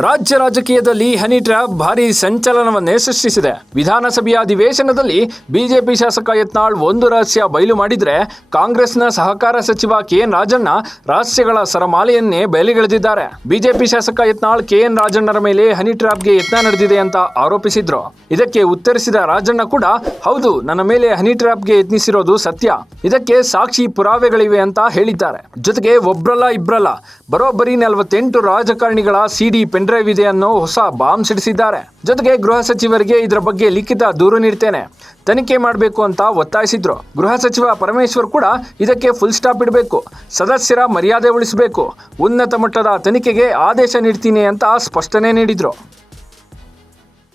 ರಾಜ್ಯ ರಾಜಕೀಯದಲ್ಲಿ honey trap ಭಾರಿ ಸಂಚಲನವನ್ನೇ ಸೃಷ್ಟಿಸಿದೆ. ವಿಧಾನಸಭೆಯ ಅಧಿವೇಶನದಲ್ಲಿ ಬಿಜೆಪಿ ಶಾಸಕ ಯತ್ನಾಳ್ ಒಂದು ರಹಸ್ಯ ಬಯಲು ಮಾಡಿದ್ರೆ, ಕಾಂಗ್ರೆಸ್ನ ಸಹಕಾರ ಸಚಿವ ಕೆಎನ್ ರಾಜಣ್ಣ ರಹಸ್ಯಗಳ ಸರಮಾಲೆಯನ್ನೇ ಬಯಲಿಗೆಳೆದಿದ್ದಾರೆ. ಬಿಜೆಪಿ ಶಾಸಕ ಯತ್ನಾಳ್ ಕೆಎನ್ ರಾಜಣ್ಣರ ಮೇಲೆ ಹನಿ ಟ್ರ್ಯಾಪ್ಗೆ ಯತ್ನ ನಡೆದಿದೆ ಅಂತ ಆರೋಪಿಸಿದ್ರು. ಇದಕ್ಕೆ ಉತ್ತರಿಸಿದ ರಾಜಣ್ಣ ಕೂಡ, ಹೌದು, ನನ್ನ ಮೇಲೆ ಹನಿ ಟ್ರ್ಯಾಪ್ಗೆ ಯತ್ನಿಸಿರೋದು ಸತ್ಯ, ಇದಕ್ಕೆ ಸಾಕ್ಷಿ ಪುರಾವೆಗಳಿವೆ ಅಂತ ಹೇಳಿದ್ದಾರೆ. ಜೊತೆಗೆ ಒಬ್ರಲ್ಲ ಇಬ್ರಲ್ಲ, ಬರೋಬ್ಬರಿ 48 ರಾಜಕಾರಣಿಗಳ ಸಿಡಿ ಪೆನ್ಡ್ರೈವ್ ಇದೆ ಅನ್ನೋ ಹೊಸ ಬಾಂಬ್ ಸಿಡಿಸಿದ್ದಾರೆ. ಜೊತೆಗೆ ಗೃಹ ಸಚಿವರಿಗೆ ಇದರ ಬಗ್ಗೆ ಲಿಖಿತ ದೂರು ನೀಡ್ತೇನೆ, ತನಿಖೆ ಮಾಡಬೇಕು ಅಂತ ಒತ್ತಾಯಿಸಿದ್ರು. ಗೃಹ ಸಚಿವ ಪರಮೇಶ್ವರ್ ಕೂಡ ಇದಕ್ಕೆ ಫುಲ್ ಸ್ಟಾಪ್ ಇಡಬೇಕು, ಸದಸ್ಯರ ಮರ್ಯಾದೆ ಉಳಿಸಬೇಕು, ಉನ್ನತ ಮಟ್ಟದ ತನಿಖೆಗೆ ಆದೇಶ ನೀಡ್ತೀನಿ ಅಂತ ಸ್ಪಷ್ಟನೆ ನೀಡಿದ್ರು.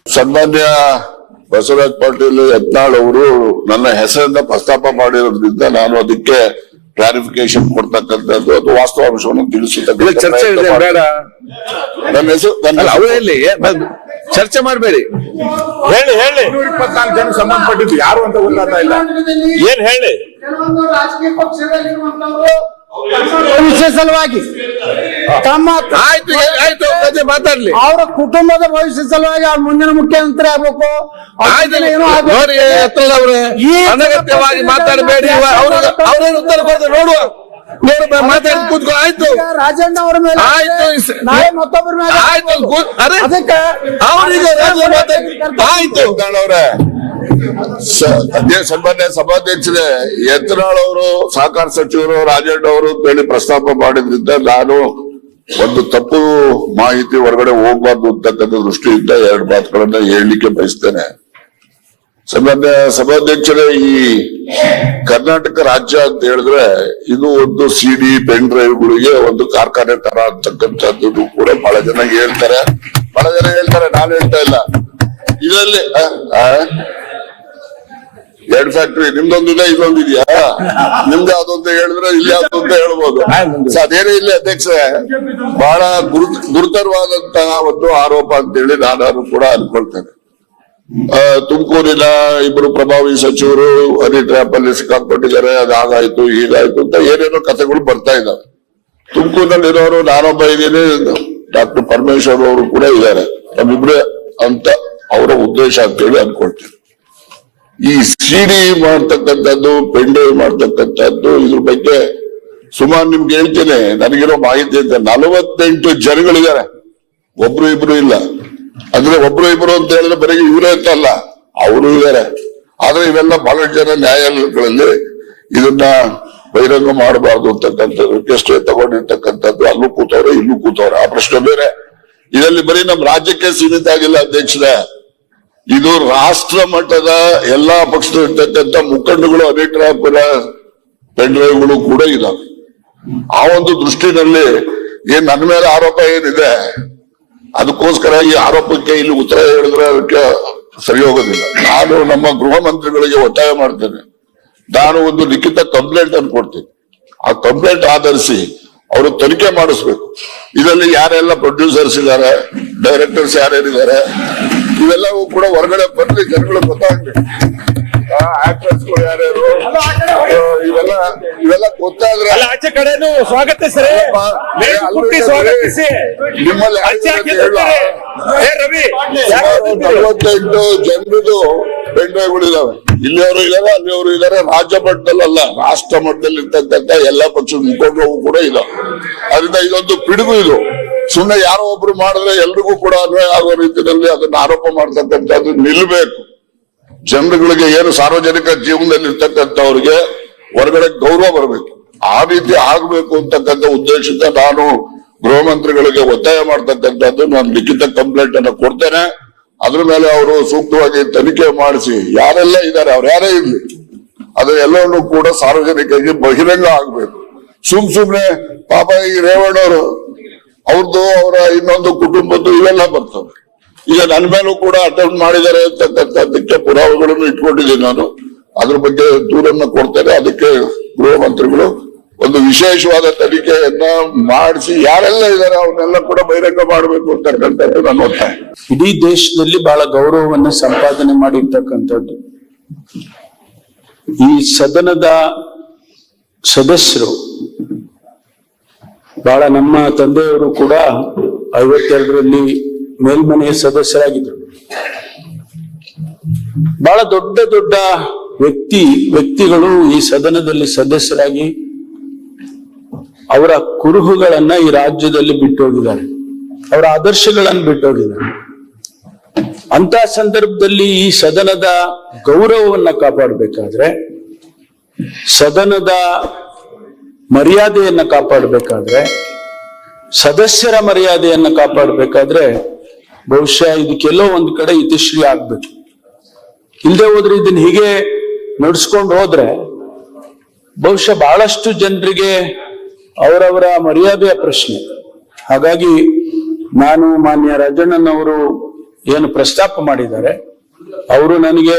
ಸನ್ಮಾನ್ಯ ಬಸವರಾಜ ಪಾಟೀಲ್ ಯತ್ನಾಳ್ ಅವರು ನನ್ನ ಹೆಸರನ್ನ ಪ್ರಸ್ತಾಪ ಮಾಡಿರೋದ್ರಿಂದ ನಾನು ಅದಕ್ಕೆ ಕ್ಲಾರಿಫಿಕೇಶನ್ ಕೊಡ್ತಕ್ಕಂಥದ್ದು ಅದು ವಾಸ್ತವಾಂಶವನ್ನು ತಿಳಿಸುತ್ತೆ. ಚರ್ಚೆ ಇದೆ, ಬೇಡ. ನನ್ನ ಹೆಸರು ಅವರಲ್ಲಿ ಚರ್ಚೆ ಮಾಡಬೇಡಿ. ಹೇಳಿ 24 ಜನ ಸಂಬಂಧಪಟ್ಟಿದ್ದು ಯಾರು ಅಂತ ಗೊತ್ತಾಗ್ತಾ ಇಲ್ಲ. ಏನ್ ಹೇಳಿ? ಕೆಲವೊಂದು ರಾಜಕೀಯ ಪಕ್ಷದಲ್ಲಿರುವಂತವರು ಭವಿಷ್ಯ ಸಲುವಾಗಿ ತಮ್ಮ ಆಯ್ತು ಮಾತಾಡ್ಲಿ. ಅವರ ಕುಟುಂಬದ ಭವಿಷ್ಯ ಸಲುವಾಗಿ ಅವ್ರ ಮುಂದಿನ ಮುಖ್ಯಮಂತ್ರಿ ಆಗ್ಬೇಕು. ಅನಗತ್ಯವಾಗಿ ಮಾತಾಡಬೇಡಿ. ಅವ್ರ ಉತ್ತರ ಕೊಡ್ತಾರೆ, ನೋಡುವ ಮಾತಾಡಿ ಕೂತ್ಕೊ. ಆಯ್ತು, ರಾಜಣ್ಣ ಅವರ ಮೇಲೆ ನಾಳೆ ಮತ್ತೊಬ್ಬರ ಮೇಲೆ ಅದಕ್ಕೆ ಆಯ್ತು. ಸನ್ಮಾನ್ಯ ಸಭಾಧ್ಯಕ್ಷರೇ, ಯತ್ನಾಳ್ ಅವರು ಸಹಕಾರ ಸಚಿವರು, ರಾಜಣ್ಣ ಅವರು ಅಂತೇಳಿ ಪ್ರಸ್ತಾಪ ಮಾಡಿದ್ರಿಂದ ನಾನು ಒಂದು ತಪ್ಪು ಮಾಹಿತಿ ಹೊರಗಡೆ ಹೋಗ್ಬಾರ್ದು ಅಂತಕ್ಕಂಥ ದೃಷ್ಟಿಯಿಂದ 2 ಮಾತುಗಳನ್ನ ಹೇಳಲಿಕ್ಕೆ ಬಯಸ್ತೇನೆ. ಸನ್ಮಾನ್ಯ ಸಭಾಧ್ಯಕ್ಷರೇ, ಈ ಕರ್ನಾಟಕ ರಾಜ್ಯ ಅಂತ ಹೇಳಿದ್ರೆ ಇದು ಒಂದು ಸಿಡಿ ಪೆನ್ ಡ್ರೈವ್ಗಳಿಗೆ ಒಂದು ಕಾರ್ಖಾನೆ ತರ ಅಂತಕ್ಕಂಥದ್ದು ಕೂಡ ಬಹಳ ಜನ ಹೇಳ್ತಾರೆ. ನಾನು ಹೇಳ್ತಾ ಇಲ್ಲ. ಇದರಲ್ಲಿ 2 ಫ್ಯಾಕ್ಟ್ರಿ, ನಿಮ್ದೊಂದಿದೆ, ಇನ್ನೊಂದಿದ್ಯಾ? ನಿಮ್ದು ಯಾವ್ದು ಅಂತ ಹೇಳಿದ್ರೆ ಇಲ್ಲಿ ಯಾವ್ದು ಅಂತ ಹೇಳ್ಬೋದು. ಅದೇನೇ ಇಲ್ಲಿ ಅಧ್ಯಕ್ಷರೇ, ಬಹಳ ಗುರುತರವಾದಂತಹ ಒಂದು ಆರೋಪ ಅಂತೇಳಿ ನಾನು ಕೂಡ ಅನ್ಕೊಳ್ತೇನೆ. ತುಮಕೂರಿನ 2 ಪ್ರಭಾವಿ ಸಚಿವರು ಹನಿ ಟ್ರ್ಯಾಪ್ ಅಲ್ಲಿ ಸಿಕ್ಕಾಕೊಂಡಿದ್ದಾರೆ, ಅದಾಗಾಯ್ತು ಹೀಗಾಯ್ತು ಅಂತ ಏನೇನೋ ಕಥೆಗಳು ಬರ್ತಾ ಇದ್ದಾವೆ. ತುಮಕೂರಿನಲ್ಲಿರೋರು ನಾನೊಬ್ಬ ಇದ್ದೀನಿ, ಡಾಕ್ಟರ್ ಪರಮೇಶ್ವರ್ ಅವರು ಕೂಡ ಇದ್ದಾರೆ, ನಮ್ಮಿಬ್ರೆ ಅಂತ ಅವರ ಉದ್ದೇಶ ಅಂತೇಳಿ ಅನ್ಕೊಳ್ತೀನಿ. ಈ ಸಿಡಿ ಮಾಡ್ತಕ್ಕಂಥದ್ದು, ಪೆನ್ ಡ್ರೈವ್ ಮಾಡ್ತಕ್ಕಂಥದ್ದು, ಇದ್ರ ಬಗ್ಗೆ ಸುಮಾರು ನಿಮ್ಗೆ ಹೇಳ್ತೇನೆ, ನನಗಿರೋ ಮಾಹಿತಿ ಅಂತ 48 ಜನಗಳಿದ್ದಾರೆ, ಒಬ್ರು ಇಬ್ರು ಇಲ್ಲ. ಅಂದ್ರೆ ಒಬ್ರು ಇಬ್ರು ಅಂತ ಹೇಳಿದ್ರೆ ಬರೀ ಇವರೇ ಅಂತಲ್ಲ, ಅವರು ಇದ್ದಾರೆ. ಆದ್ರೆ ಇವೆಲ್ಲ ಬಹಳಷ್ಟು ಜನ ನ್ಯಾಯಾಲಯಗಳಲ್ಲಿ ಇದನ್ನ ಬಹಿರಂಗ ಮಾಡಬಾರ್ದು ಅಂತಕ್ಕಂಥದ್ದು ಸ್ಟೇ ತಗೊಂಡಿರ್ತಕ್ಕಂಥದ್ದು, ಅಲ್ಲೂ ಕೂತವ್ರೆ ಇಲ್ಲೂ ಕೂತವ್ರೆ, ಆ ಪ್ರಶ್ನೆ ಬೇರೆ. ಇದರಲ್ಲಿ ಬರೀ ನಮ್ಮ ರಾಜ್ಯಕ್ಕೆ ಸೀಮಿತ ಆಗಿಲ್ಲ ಅಧ್ಯಕ್ಷರೇ, ಇದು ರಾಷ್ಟ್ರ ಮಟ್ಟದ ಎಲ್ಲಾ ಪಕ್ಷದಲ್ಲಿರ್ತಕ್ಕಂಥ ಮುಖಂಡಗಳು ಹನಿ ಟ್ರ್ಯಾಪ್ನ ಪೆನ್ ಡ್ರೈವ್ಗಳು ಕೂಡ ಇದಾವೆ. ಆ ಒಂದು ದೃಷ್ಟಿನಲ್ಲಿ ನನ್ನ ಮೇಲೆ ಆರೋಪ ಏನಿದೆ, ಅದಕ್ಕೋಸ್ಕರ ಈ ಆರೋಪಕ್ಕೆ ಇಲ್ಲಿ ಉತ್ತರ ಹೇಳಿದ್ರೆ ಅದಕ್ಕೆ ಸರಿ ಹೋಗೋದಿಲ್ಲ. ನಾನು ನಮ್ಮ ಗೃಹ ಮಂತ್ರಿಗಳಿಗೆ ಒತ್ತಾಯ ಮಾಡ್ತೇನೆ, ನಾನು ಒಂದು ಲಿಖಿತ ಕಂಪ್ಲೇಂಟ್ ಅನ್ನು ಕೊಡ್ತೀನಿ. ಆ ಕಂಪ್ಲೇಂಟ್ ಆಧರಿಸಿ ಅವರು ತನಿಖೆ ಮಾಡಿಸ್ಬೇಕು. ಇದರಲ್ಲಿ ಯಾರೆಲ್ಲ ಪ್ರೊಡ್ಯೂಸರ್ಸ್ ಇದ್ದಾರೆ, ಡೈರೆಕ್ಟರ್ಸ್ ಯಾರ್ಯಾರಿದ್ದಾರೆ, ಇವೆಲ್ಲವೂ ಕೂಡ ಹೊರಗಡೆ ಬರ್ಲಿ, ಜನಗಳು ಗೊತ್ತಾಗ್ಲಿ. ಆಕ್ಟರ್ಸ್ಗಳು ಯಾರ್ಯಾರು, ಇವೆಲ್ಲ ಗೊತ್ತಾದ್ರೆ ಆಚೆ ಕಡೆನೂ ಸ್ವಾಗತಿಸ್ರಿ, ನಿಮ್ಮಲ್ಲಿ 48 ಜನರದು ಪೆನ್ ಡ್ರೈವ್ಗಳು ಇದಾವೆ. ಇಲ್ಲಿಯವರು ಇದಾರೆ, ಅಲ್ಲಿಯವರು ಇದಾರೆ. ರಾಜ್ಯ ಮಟ್ಟದಲ್ಲ, ರಾಷ್ಟ್ರ ಮಟ್ಟದಲ್ಲಿ ಇರ್ತಕ್ಕಂಥ ಎಲ್ಲಾ ಪಕ್ಷದ ಮುಖಂಡರು ಕೂಡ ಇದಾವೆ. ಅದರಿಂದ ಇದೊಂದು ಪಿಡುಗು. ಇದು ಸುಮ್ಮನೆ ಯಾರೋ ಒಬ್ರು ಮಾಡಿದ್ರೆ ಎಲ್ರಿಗೂ ಕೂಡ ಅನ್ವಯ ಆಗುವ ರೀತಿಯಲ್ಲಿ ಅದನ್ನ ಆರೋಪ ಮಾಡ್ತಕ್ಕಂಥದ್ದು ನಿಲ್ಬೇಕು. ಜನರುಗಳಿಗೆ ಏನು ಸಾರ್ವಜನಿಕ ಜೀವನದಲ್ಲಿ ಇರ್ತಕ್ಕಂಥವ್ರಿಗೆ ಹೊರಗಡೆ ಗೌರವ ಬರಬೇಕು, ಆ ರೀತಿ ಆಗ್ಬೇಕು ಅಂತಕ್ಕಂಥ ಉದ್ದೇಶದಿಂದ ನಾನು ಗೃಹ ಮಂತ್ರಿಗಳಿಗೆ ಒತ್ತಾಯ ಮಾಡ್ತಕ್ಕಂಥದ್ದು. ನಾನು ಲಿಖಿತ ಕಂಪ್ಲೇಂಟ್ ಅನ್ನು ಕೊಡ್ತೇನೆ. ಅದ್ರ ಮೇಲೆ ಅವರು ಸೂಕ್ತವಾಗಿ ತನಿಖೆ ಮಾಡಿಸಿ ಯಾರೆಲ್ಲ ಇದ್ದಾರೆ, ಅವ್ರು ಯಾರೇ ಇರ್ಲಿ, ಅದು ಎಲ್ಲವನ್ನೂ ಕೂಡ ಸಾರ್ವಜನಿಕರಿಗೆ ಬಹಿರಂಗ ಆಗ್ಬೇಕು. ಸುಮ್ನೆ ಪಾಪ ಈ ರೇವಣ್ಣವರು ಅವ್ರದ್ದು, ಅವರ ಇನ್ನೊಂದು ಕುಟುಂಬದ್ದು ಇವೆಲ್ಲ ಬರ್ತವೆ. ಈಗ ನನ್ನ ಮೇಲೂ ಕೂಡ ಅಟೆಂಪ್ಟ್ ಮಾಡಿದ್ದಾರೆ ಅಂತಕ್ಕಂಥದ್ದಕ್ಕೆ ಪುರಾವೆಗಳನ್ನು ಇಟ್ಕೊಂಡಿದ್ದೀನಿ ನಾನು. ಅದ್ರ ಬಗ್ಗೆ ದೂರನ್ನ ಕೊಡ್ತೇನೆ. ಅದಕ್ಕೆ ಗೃಹ ಮಂತ್ರಿಗಳು ಒಂದು ವಿಶೇಷವಾದ ತನಿಖೆಯನ್ನ ಮಾಡಿಸಿ ಯಾರೆಲ್ಲ ಇದ್ದಾರೆ ಅವನ್ನೆಲ್ಲ ಕೂಡ ಬಹಿರಂಗ ಮಾಡಬೇಕು ಅಂತಕ್ಕಂಥದ್ದು ನನ್ನ ಒತ್ತಾಯ. ಇಡೀ ದೇಶದಲ್ಲಿ ಬಹಳ ಗೌರವವನ್ನು ಸಂಪಾದನೆ ಮಾಡಿರ್ತಕ್ಕಂಥದ್ದು ಈ ಸದನದ ಸದಸ್ಯರು. ಬಹಳ ನಮ್ಮ ತಂದೆಯವರು ಕೂಡ 52ರಲ್ಲಿ ಮೇಲ್ಮನೆಯ ಸದಸ್ಯರಾಗಿದ್ರು. ಬಹಳ ದೊಡ್ಡ ದೊಡ್ಡ ವ್ಯಕ್ತಿಗಳು ಈ ಸದನದಲ್ಲಿ ಸದಸ್ಯರಾಗಿ ಅವರ ಕುರುಹುಗಳನ್ನ ಈ ರಾಜ್ಯದಲ್ಲಿ ಬಿಟ್ಟೋಗಿದ್ದಾರೆ, ಅವರ ಆದರ್ಶಗಳನ್ನು ಬಿಟ್ಟೋಗಿದ್ದಾರೆ. ಅಂತ ಸಂದರ್ಭದಲ್ಲಿ ಈ ಸದನದ ಗೌರವವನ್ನ ಕಾಪಾಡಬೇಕಾದ್ರೆ, ಸದನದ ಮರ್ಯಾದೆಯನ್ನ ಕಾಪಾಡಬೇಕಾದ್ರೆ, ಸದಸ್ಯರ ಮರ್ಯಾದೆಯನ್ನ ಕಾಪಾಡಬೇಕಾದ್ರೆ ಬಹುಶಃ ಇದಕ್ಕೆಲ್ಲೋ ಒಂದು ಕಡೆ ಇತಿಶ್ರೀ ಆಗ್ಬೇಕು. ಇಲ್ಲದೆ ಹೋದ್ರೆ ಇದನ್ನ ಹೀಗೆ ನಡ್ಸ್ಕೊಂಡು ಹೋದ್ರೆ ಬಹುಶಃ ಬಹಳಷ್ಟು ಜನರಿಗೆ ಅವರವರ ಮರ್ಯಾದೆಯ ಪ್ರಶ್ನೆ. ಹಾಗಾಗಿ ನಾನು ಮಾನ್ಯ ರಾಜಣ್ಣನವರು ಏನು ಪ್ರಸ್ತಾಪ ಮಾಡಿದ್ದಾರೆ, ಅವರು ನನಗೆ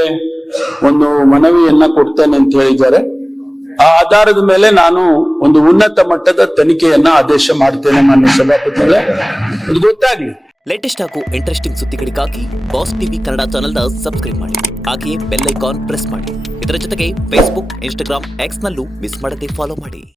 ಒಂದು ಮನವಿಯನ್ನ ಕೊಡ್ತೇನೆ ಅಂತ ಹೇಳಿದ್ದಾರೆ. ಆ ಆಧಾರದ ಮೇಲೆ ನಾನು ಒಂದು ಉನ್ನತ ಮಟ್ಟದ ತನಿಖೆಯನ್ನ ಆದೇಶ ಮಾಡ್ತೇನೆ ಮಾನ್ಯ ಸಭಾಪತಿಗಳೇ, ಇದು ಗೊತ್ತಾಗ್ಲಿ. ಲೇಟೆಸ್ಟ್ ಹಾಗೂ ಇಂಟ್ರೆಸ್ಟಿಂಗ್ ಸುದ್ದಿಗಳಿಗಾಗಿ ಬಾಸ್ ಟಿವಿ ಕನ್ನಡ ಚಾನೆಲ್ನ ಸಬ್ಸ್ಕ್ರೈಬ್ ಮಾಡಿ. ಹಾಗೆಯೇ ಬೆಲ್ ಐಕಾನ್ ಪ್ರೆಸ್ ಮಾಡಿ. ಇದರ ಜೊತೆಗೆ ಫೇಸ್ಬುಕ್, ಇನ್ಸ್ಟಾಗ್ರಾಮ್, ಎಕ್ಸ್ ನಲ್ಲೂ ಮಿಸ್ ಮಾಡದೆ ಫಾಲೋ ಮಾಡಿ.